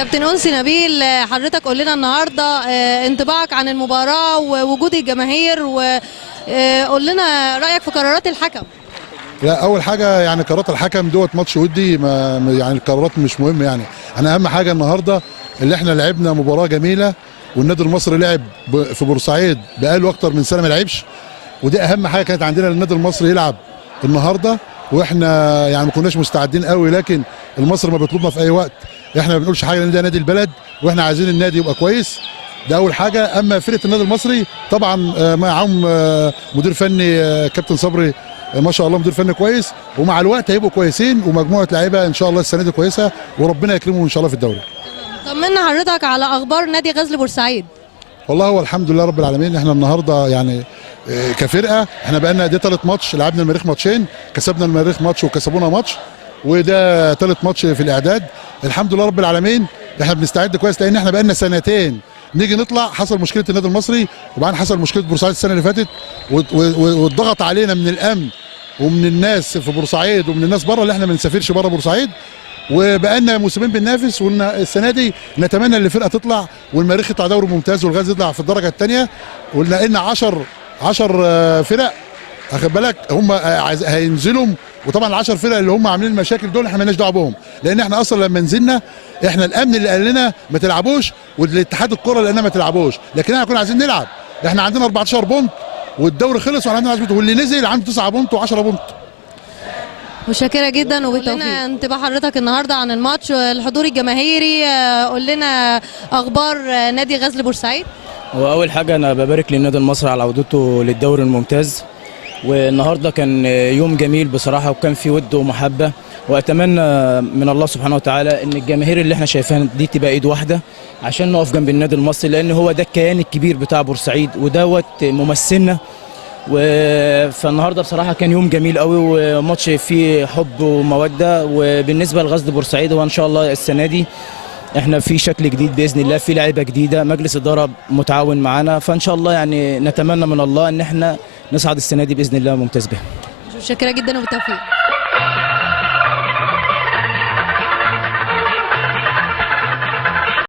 كابتن أنسي نبيل، حضرتك قول لنا النهارده انطباعك عن المباراة ووجود الجماهير، وقول لنا رأيك في قرارات الحكم. لا، اول حاجه يعني قرارات الحكم دوت ماتش ودي، يعني القرارات مش مهم. يعني انا اهم حاجه النهارده اللي احنا لعبنا مباراه جميله، والنادي المصري لعب في بورسعيد بقاله اكتر من سنه ما لعبش، ودي اهم حاجه كانت عندنا، النادي المصري يلعب النهارده. واحنا يعني ما كناش مستعدين قوي، لكن المصري ما بيطلبنا في اي وقت. احنا ما بنقولش حاجه لان ده نادي البلد، واحنا عايزين النادي يبقى كويس. ده اول حاجه. اما فرقه النادي المصري طبعا معاهم مدير فني كابتن صبري، ما شاء الله مدير فني كويس، ومع الوقت هيبقوا كويسين، ومجموعه لعيبه ان شاء الله السنه دي كويسه، وربنا يكرمهم ان شاء الله في الدوري. طمنا حضرتك على اخبار نادي غزل بورسعيد. والله هو الحمد لله رب العالمين. احنا النهارده يعني كفرقه احنا بقالنا دي ثالث ماتش، لعبنا المريخ ماتشين، كسبنا المريخ ماتش وكسبونا ماتش، وده ثالث ماتش في الاعداد. الحمد لله رب العالمين. احنا بنستعد كويس لان احنا بقالنا سنتين نيجي نطلع، حصل مشكله النادي المصري، وبعدين حصل مشكله بورسعيد السنه اللي فاتت، والضغط علينا من الامن ومن الناس في بورسعيد ومن الناس بره اللي احنا ما بنسافرش بره بورسعيد، وبقالنا موسمين بننافس. والسنه دي نتمنى ان الفرقه تطلع والمريخ يطلع دوري ممتاز والغاز يطلع في الدرجه الثانيه. قلنا ان 10 فرق، واخد بالك، هم هينزلوا. وطبعا ال10 فرق اللي هم عاملين المشاكل دول احنا مالناش دعوه بهم، لان احنا اصلا لما نزلنا احنا الامن اللي قال لنا ما تلعبوش، والاتحاد الكره اللي قال لنا ما تلعبوش، لكن احنا كنا عايزين نلعب. احنا عندنا 14 بونت والدوري خلص، وعندنا عزمته، واللي نزل عنده 9 بونت و10 بونت. متشكرة جدا وبالتوفيق. قول لنا انطباع حضرتك النهارده عن الماتش، الحضور الجماهيري، قول لنا اخبار نادي غزل بورسعيد. واول حاجه انا ببارك للنادي المصري على عودته للدوري الممتاز، والنهارده كان يوم جميل بصراحه، وكان في ود ومحبه، واتمنى من الله سبحانه وتعالى ان الجماهير اللي احنا شايفاها دي تبقى ايد واحده عشان نقف جنب النادي المصري، لان هو ده الكيان الكبير بتاع بورسعيد ودوت ممثلنا. فالنهارده بصراحه كان يوم جميل قوي، وماتش فيه حب وموده. وبالنسبه لغزل بورسعيد، هو ان شاء الله السنه دي احنا في شكل جديد باذن الله، في لعيبه جديده، مجلس اداره متعاون معانا، فان شاء الله يعني نتمنى من الله ان احنا نصعد السنه دي باذن الله ممتاز بها. متشكره جدا وبالتوفيق.